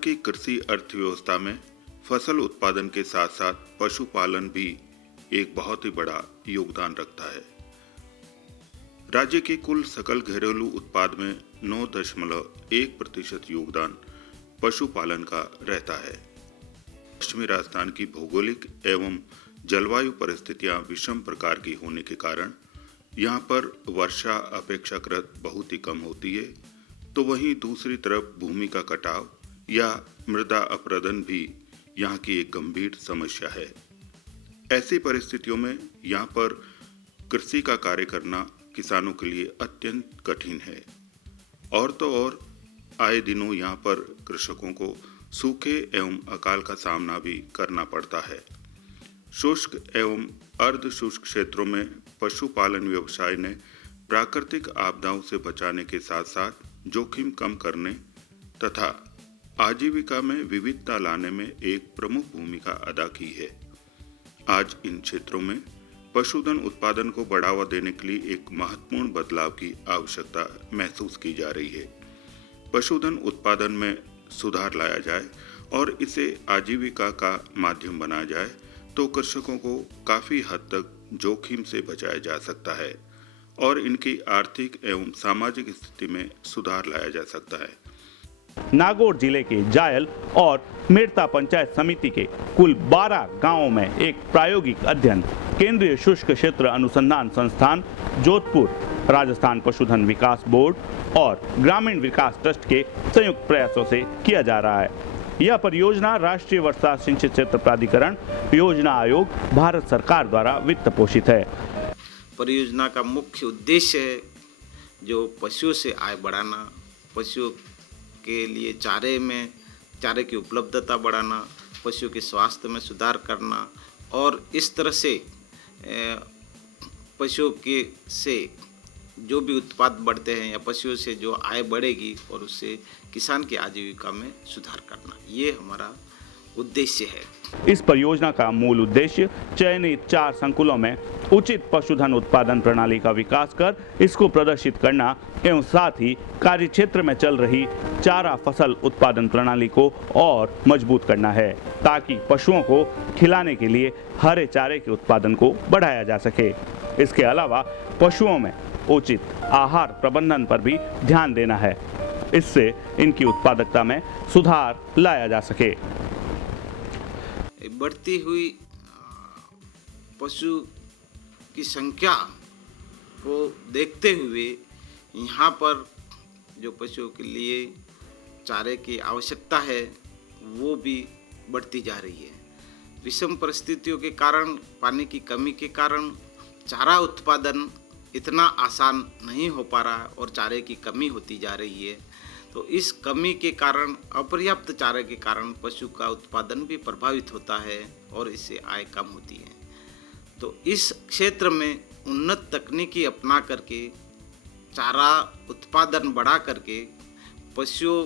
की कृषि अर्थव्यवस्था में फसल उत्पादन के साथ साथ पशुपालन भी एक बहुत ही बड़ा योगदान रखता है। राज्य के कुल सकल घरेलू उत्पाद में 9.1% योगदान पशुपालन का रहता है। पश्चिमी राजस्थान की भौगोलिक एवं जलवायु परिस्थितियां विषम प्रकार की होने के कारण यहाँ पर वर्षा अपेक्षाकृत बहुत ही कम होती है, तो वहीं दूसरी तरफ भूमि का कटाव या मृदा अपरदन भी यहाँ की एक गंभीर समस्या है। ऐसी परिस्थितियों में यहाँ पर कृषि का कार्य करना किसानों के लिए अत्यंत कठिन है। और तो और आए दिनों यहाँ पर कृषकों को सूखे एवं अकाल का सामना भी करना पड़ता है। शुष्क एवं अर्ध शुष्क क्षेत्रों में पशुपालन व्यवसाय ने प्राकृतिक आपदाओं से बचाने के साथ साथ जोखिम कम करने तथा आजीविका में विविधता लाने में एक प्रमुख भूमिका अदा की है। आज इन क्षेत्रों में पशुधन उत्पादन को बढ़ावा देने के लिए एक महत्वपूर्ण बदलाव की आवश्यकता महसूस की जा रही है। पशुधन उत्पादन में सुधार लाया जाए और इसे आजीविका का माध्यम बनाया जाए तो कृषकों को काफी हद तक जोखिम से बचाया जा सकता है और इनकी आर्थिक एवं सामाजिक स्थिति में सुधार लाया जा सकता है। नागौर जिले के जायल और मेड़ता पंचायत समिति के कुल 12 गांवों में एक प्रायोगिक अध्ययन केंद्रीय शुष्क क्षेत्र अनुसंधान संस्थान जोधपुर, राजस्थान पशुधन विकास बोर्ड और ग्रामीण विकास ट्रस्ट के संयुक्त प्रयासों से किया जा रहा है। यह परियोजना राष्ट्रीय वर्षा सिंचित क्षेत्र प्राधिकरण योजना आयोग भारत सरकार द्वारा वित्त पोषित है। परियोजना का मुख्य उद्देश्य है जो पशुओं से आय बढ़ाना, पशुओं के लिए चारे की उपलब्धता बढ़ाना, पशुओं के स्वास्थ्य में सुधार करना और इस तरह से पशुओं के से जो भी उत्पाद बढ़ते हैं या पशुओं से जो आय बढ़ेगी और उससे किसान की आजीविका में सुधार करना, ये हमारा उद्देश्य है। इस परियोजना का मूल उद्देश्य चयनित 4 संकुलों में उचित पशुधन उत्पादन प्रणाली का विकास कर इसको प्रदर्शित करना एवं साथ ही कार्य क्षेत्र में चल रही चारा फसल उत्पादन प्रणाली को और मजबूत करना है ताकि पशुओं को खिलाने के लिए हरे चारे के उत्पादन को बढ़ाया जा सके। इसके अलावा पशुओं में उचित आहार प्रबंधन पर भी ध्यान देना है, इससे इनकी उत्पादकता में सुधार लाया जा सके। बढ़ती हुई पशु की संख्या को देखते हुए यहाँ पर जो पशुओं के लिए चारे की आवश्यकता है वो भी बढ़ती जा रही है। विषम परिस्थितियों के कारण, पानी की कमी के कारण चारा उत्पादन इतना आसान नहीं हो पा रहा और चारे की कमी होती जा रही है। तो इस कमी के कारण, अपर्याप्त चारे के कारण पशु का उत्पादन भी प्रभावित होता है और इससे आय कम होती है। तो इस क्षेत्र में उन्नत तकनीकी अपना करके चारा उत्पादन बढ़ा करके पशुओं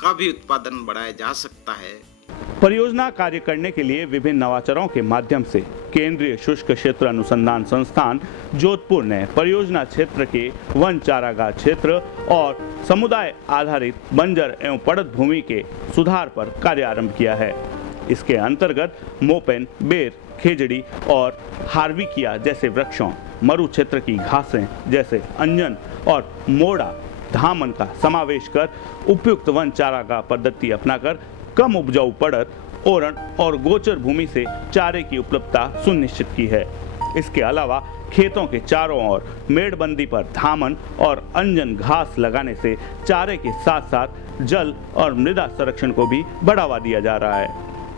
का भी उत्पादन बढ़ाया जा सकता है। परियोजना कार्य करने के लिए विभिन्न नवाचारों के माध्यम से केंद्रीय शुष्क क्षेत्र अनुसंधान संस्थान जोधपुर ने परियोजना क्षेत्र के वन चारागाह क्षेत्र और समुदाय आधारित बंजर एवं पड़त भूमि के सुधार पर कार्य आरंभ किया है। इसके अंतर्गत मोपेन, बेर, खेजड़ी और हार्विकिया जैसे वृक्षों, मरु क्षेत्र की घासें जैसे अंजन और मोड़ा, धामन का समावेश कर उपयुक्त वन चारागाह पद्धति अपनाकर कम उपजाऊ पड़त, ओरण और गोचर भूमि से चारे की उपलब्धता सुनिश्चित की है। इसके अलावा खेतों के चारों ओर मेड़बंदी पर धामन और अंजन घास लगाने से चारे के साथ साथ जल और मृदा संरक्षण को भी बढ़ावा दिया जा रहा है।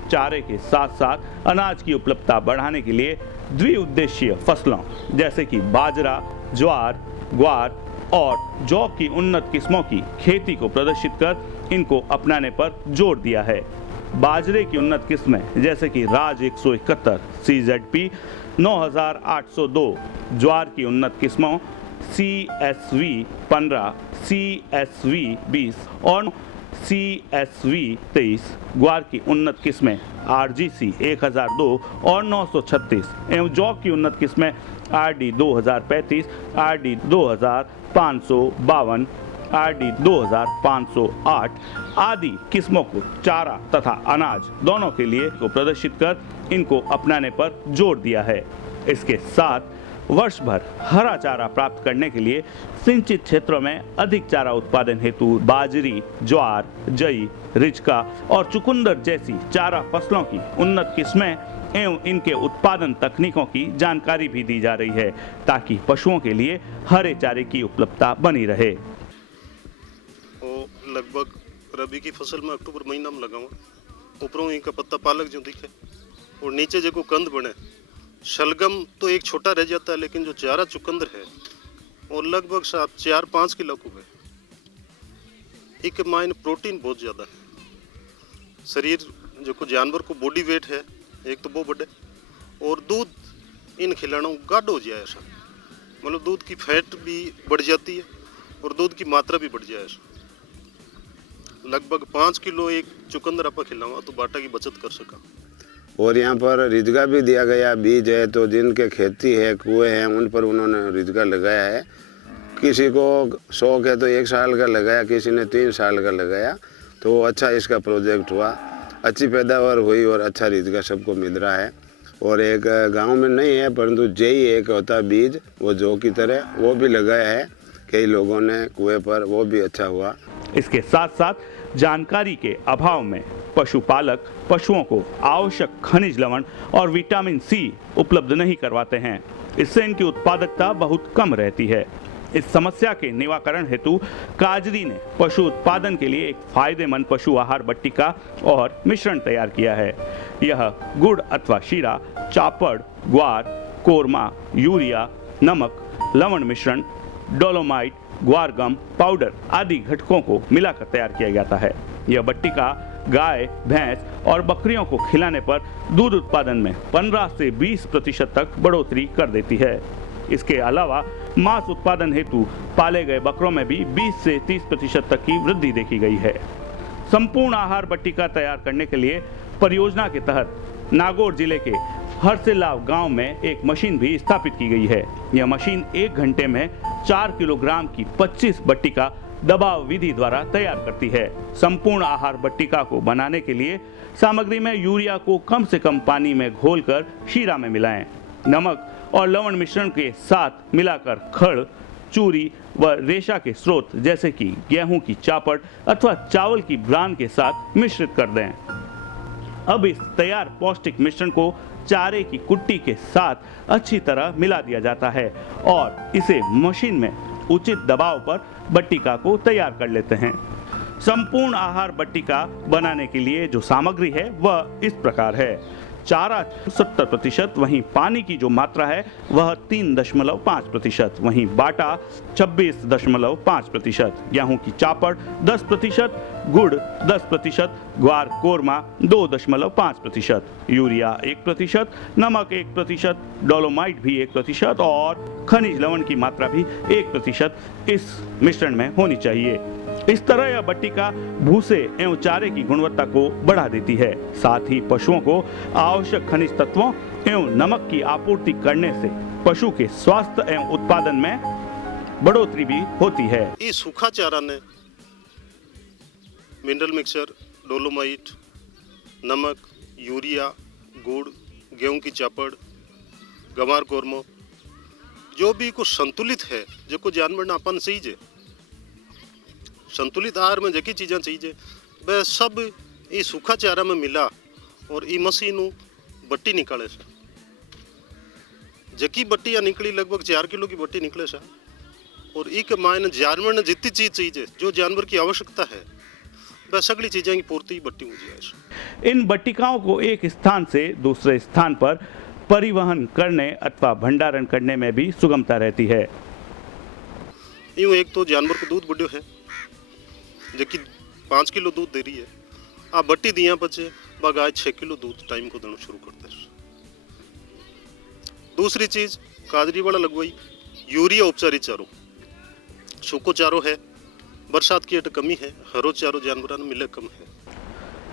चारे के साथ साथ अनाज की उपलब्धता बढ़ाने के लिए द्विउद्देशीय फसलों जैसे कि बाजरा, ज्वार, ग्वार और जौ की उन्नत किस्मों की खेती को प्रदर्शित कर इनको अपनाने पर जोर दिया है। बाजरे की उन्नत किस्में जैसे कि राज 171, CZP 9802, ज्वार की उन्नत किस्मों CSV 15, CSV 20 और CSV 23, ग्वार की उन्नत किस्में RGC 1002 और 936 एवं जौ की उन्नत किस्में RD 2035, RD 2552 RD 2508 आदि किस्मों को चारा तथा अनाज दोनों के लिए को प्रदर्शित कर इनको अपनाने पर जोर दिया है। इसके साथ वर्ष भर हरा चारा प्राप्त करने के लिए सिंचित क्षेत्रों में अधिक चारा उत्पादन हेतु बाजरी, ज्वार, जई, रिचका और चुकंदर जैसी चारा फसलों की उन्नत किस्में एवं इनके उत्पादन तकनीकों की जानकारी भी दी जा रही है ताकि पशुओं के लिए हरे चारे की उपलब्धता बनी रहे। लगभग रबी की फसल में अक्टूबर महीना में लगाऊंगा। ऊपरों इनका पत्ता पालक जो दिखे और नीचे जो कंद बने, शलगम तो एक छोटा रह जाता है, लेकिन जो चारा चुकंदर है और लगभग 4-5 किलो को है। एक माइन प्रोटीन बहुत ज़्यादा है। शरीर जो को जानवर को बॉडी वेट है एक तो बहुत बड़े, और दूध इन खिलाड़ों गाढ़ हो जाए ऐसा, मतलब दूध की फैट भी बढ़ जाती है और दूध की मात्रा भी बढ़ जाए ऐसा। लगभग 5 किलो एक चुकंदर आपा खिलाऊंगा तो बाटा की बचत कर सका। और यहाँ पर रिजगा भी दिया गया, बीज है तो जिनके खेती है, कुएं हैं, उन पर उन्होंने रिजगा लगाया है। किसी को शौक है तो 1 साल का लगाया, किसी ने 3 साल का लगाया, तो अच्छा इसका प्रोजेक्ट हुआ, अच्छी पैदावार हुई और अच्छा रिजगा सबको मिल रहा है। और एक गांव में नहीं है परंतु जेई एक होता है बीज, वो जौ की तरह, वो भी लगाया है कई लोगों ने कुएं पर, वो भी अच्छा हुआ। इसके साथ साथ जानकारी के अभाव में पशुपालक पशुओं को आवश्यक खनिज लवण और विटामिन सी उपलब्ध नहीं करवाते हैं। इससे इनकी उत्पादकता बहुत कम रहती है। इस समस्या के निवारण हेतु काजरी ने पशु उत्पादन के लिए एक फायदेमंद पशु आहार बट्टिका और मिश्रण तैयार किया है। यह गुड़ अथवा शीरा, चापड़, ग्वार, कोरमा, यूरिया, नमक, लवण मिश्रण, डोलोमाइट, ग्वार गम पाउडर आदि घटकों को मिलाकर तैयार किया जाता है। यह बट्टिका गाय, भैंस और बकरियों को खिलाने पर दूध उत्पादन में 15 से 20% तक बढ़ोतरी कर देती है। इसके अलावा मांस उत्पादन हेतु पाले गए बकरों में भी 20 से 30% तक की वृद्धि देखी गई है। संपूर्ण आहार बट्टिका तैयार करने के लिए परियोजना के तहत नागौर जिले के हरसेलाव गांव में एक मशीन भी स्थापित की गई है। यह मशीन 1 घंटे में 4 किलोग्राम की 25 बट्टिका दबाव विधि द्वारा तैयार करती है। संपूर्ण आहार बट्टिका को बनाने के लिए सामग्री में यूरिया को कम से कम पानी में घोलकर शीरा में मिलाएं। नमक और लवण मिश्रण के साथ मिलाकर खड़, चूरी व रेशा के स्रोत जैसे कि गेहूं की चापड़ अथवा चावल की ब्रान के साथ मिश्रित कर दें। अब इस तैयार पौष्टिक मिश्रण को चारे की कुट्टी के साथ अच्छी तरह मिला दिया जाता है और इसे मशीन में उचित दबाव पर बट्टिका को तैयार कर लेते हैं। संपूर्ण आहार बट्टिका बनाने के लिए जो सामग्री है वह इस प्रकार है। चारा 70%, वहीं पानी की जो मात्रा है वह 3.5%, वहीं बाटा 26.5%, गेहूं की चापड़ 10%, गुड़ 10%, ग्वार कोरमा 2.5%, यूरिया 1%, नमक 1%, डोलोमाइट भी 1% और खनिज लवण की मात्रा भी 1% इस मिश्रण में होनी चाहिए। इस तरह यह बट्टिका भूसे एवं चारे की गुणवत्ता को बढ़ा देती है। साथ ही पशुओं को आवश्यक खनिज तत्वों एवं नमक की आपूर्ति करने से पशु के स्वास्थ्य एवं उत्पादन में बढ़ोतरी भी होती है। ये सूखा चारा ने मिनरल मिक्सचर, डोलोमाइट, नमक, यूरिया, गुड़, गेहूं की चापड़, गंवार कोरमो, जो भी कुछ संतुलित है, जो को जानवर ना अपन चाहिए, संतुलित आहार में जकी चीज़ें चाहिए वह सब ये सूखा चारा में मिला और ये मशीन बट्टी निकाले से जकी बट्टियाँ निकली लगभग 4 किलो की बट्टी निकले सा और एक मायने जानवर ने जितनी चीज चाहिए जो जानवर की आवश्यकता है वह सगली चीज़ें की पूर्ति बट्टी हो जाए। इन बट्टिकाओं को एक स्थान से दूसरे स्थान पर परिवहन करने अथवा भंडारण करने में भी सुगमता रहती है। यूँ एक तो जानवर को दूध बढ़ियो है जो कि 5 किलो दूध दे रही है, आप बट्टी दिया बचे बा गाय 6 किलो दूध टाइम को देना शुरू करते हैं। दूसरी चीज काजरी वाला लगवाई यूरिया उपचारित चारो, सूखो चारो है, बरसात की कमी है, हरो चारो जानवरों मिले कम है।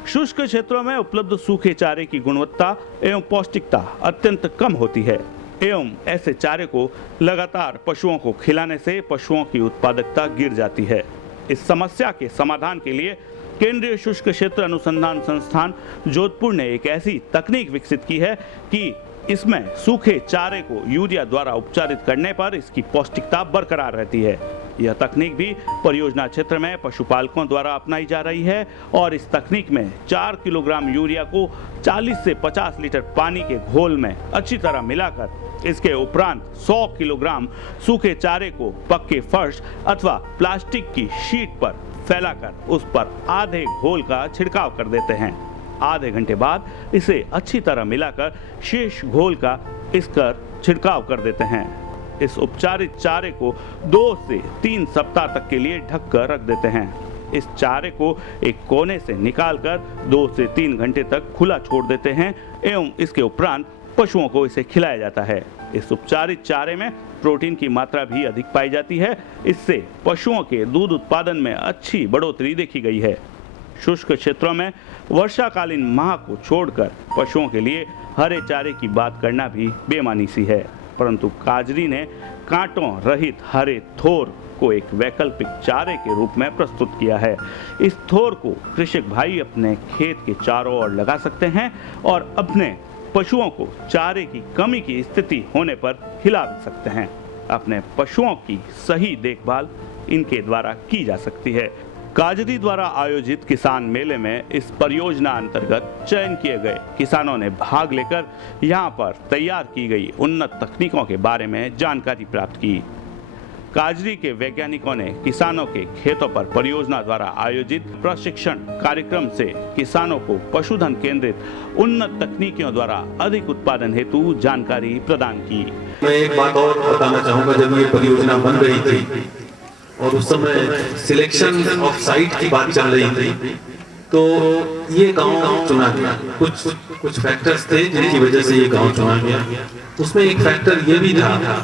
शुष्क क्षेत्रों में उपलब्ध सूखे चारे की गुणवत्ता एवं पौष्टिकता अत्यंत कम होती है एवं ऐसे चारे को लगातार पशुओं को खिलाने से पशुओं की उत्पादकता गिर जाती है। इस समस्या के समाधान के लिए केंद्रीय शुष्क क्षेत्र अनुसंधान संस्थान जोधपुर ने एक ऐसी तकनीक विकसित की है कि इसमें सूखे चारे को यूरिया द्वारा उपचारित करने पर इसकी पौष्टिकता बरकरार रहती है। यह तकनीक भी परियोजना क्षेत्र में पशुपालकों द्वारा अपनाई जा रही है और इस तकनीक में 4 किलोग्राम यूरिया को 40 से 50 लीटर पानी के घोल में अच्छी तरह मिलाकर इसके उपरांत 100 किलोग्राम सूखे चारे को पक्के फर्श अथवा प्लास्टिक की शीट पर फैलाकर उस पर आधे घोल का छिड़काव कर देते हैं। आधे घंटे बाद इसे अच्छी तरह मिलाकर शेष घोल का इस पर छिड़काव कर देते हैं। इस उपचारित चारे को 2 से 3 सप्ताह तक के लिए ढक कर रख देते हैं। इस चारे को एक कोने से निकालकर 2 से 3 घंटे तक खुला छोड़ देते हैं एवं इसके उपरांत पशुओं को इसे खिलाया जाता है। इस उपचारित चारे में प्रोटीन की मात्रा भी अधिक पाई जाती है। इससे पशुओं के दूध उत्पादन में अच्छी बढ़ोतरी देखी गई है। शुष्क क्षेत्रों में वर्षाकालीन माह को छोड़कर पशुओं के लिए हरे चारे की बात करना भी बेमानी सी है, परंतु काजरी ने कांटों रहित हरे थोर को एक वैकल्पिक चारे के रूप में प्रस्तुत किया है। इस थोर को कृषक भाई अपने खेत के चारों ओर लगा सकते हैं और अपने पशुओं को चारे की कमी की स्थिति होने पर खिला भी सकते हैं। अपने पशुओं की सही देखभाल इनके द्वारा की जा सकती है। काजरी द्वारा आयोजित किसान मेले में इस परियोजना अंतर्गत चयन किए गए किसानों ने भाग लेकर यहां पर तैयार की गई उन्नत तकनीकों के बारे में जानकारी प्राप्त की। काजरी के वैज्ञानिकों ने किसानों के खेतों पर परियोजना द्वारा आयोजित प्रशिक्षण कार्यक्रम से किसानों को पशुधन केंद्रित उन्नत तकनीकों द्वारा अधिक उत्पादन हेतु जानकारी प्रदान की। मैं एक बात और बताना चाहूँगा, जब ये परियोजना बन रही थी और उस समय सिलेक्शन ऑफ साइट की बात चल रही थी, तो ये गांव चुना गया। कुछ फैक्टर्स थे जिनकी वजह से ये गांव चुना गया। उसमें एक फैक्टर ये भी था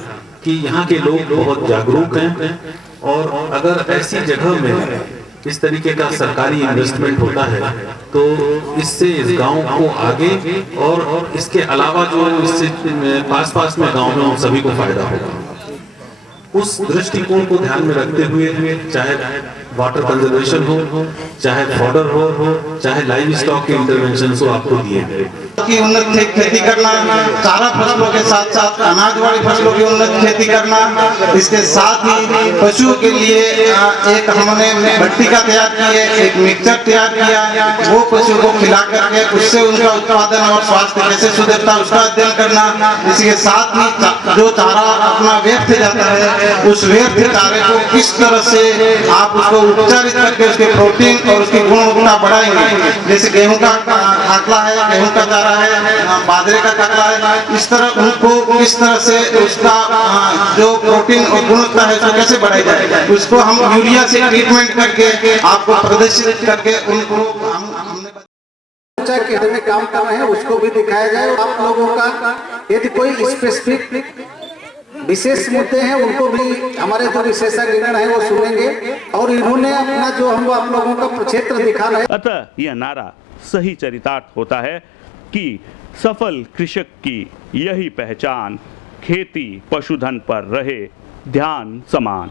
कि यहाँ के लोग बहुत जागरूक हैं और अगर ऐसी जगह में इस तरीके का सरकारी इन्वेस्टमेंट होता है तो इससे इस गांव को आगे और इसके अलावा जो इससे पास में गांव में उन सभी को फायदा होगा। उस दृष्टिकोण को ध्यान में रखते हुए चाहे वाटर कंजर्वेशन हो, चाहे फॉडर हो, चाहे लाइव स्टॉक के इंटरवेंशन हो, आपको दिए गए की उन्नत खेती करना, चारा फसलों के साथ साथ अनाज वाली फसलों की उन्नत खेती करना, इसके साथ ही पशुओं के लिए एक हमने भट्टिका तैयार की है, एक मिक्सचर तैयार किया, वो पशु को खिला करके उससे उनका उत्पादन और स्वास्थ्य कैसे सुधरता उसका अध्ययन करना। इसके साथ ही जो चारा अपना व्यर्थ जाता है उस व्यर्थ चारे को किस तरह से आप उसको उपचारित करके उसके प्रोटीन और उसकी गुणवत्ता बढ़ाएंगे। जैसे गेहूं का खाकला है, गेहूं का चारा है, बाजरे का खाकला है, इस तरह उनको किस तरह से उसका जो प्रोटीन और गुणवत्ता है उसको कैसे बढ़ाई जाए, उसको हम यूरिया से ट्रीटमेंट करके आपको प्रदर्शित करके उनको हमने खेत में काम कर रहे हैं उसको भी दिखाया जाए। आप लोगों का यदि कोई स्पेसिफिक विशेष मुद्दे हैं उनको भी हमारे जो विशेषज्ञ हैं वो सुनेंगे और इन्होंने अपना जो हम आप लोगों का क्षेत्र दिखाना है। अतः यह नारा सही चरितार्थ होता है कि सफल कृषक की यही पहचान, खेती पशुधन पर रहे ध्यान समान।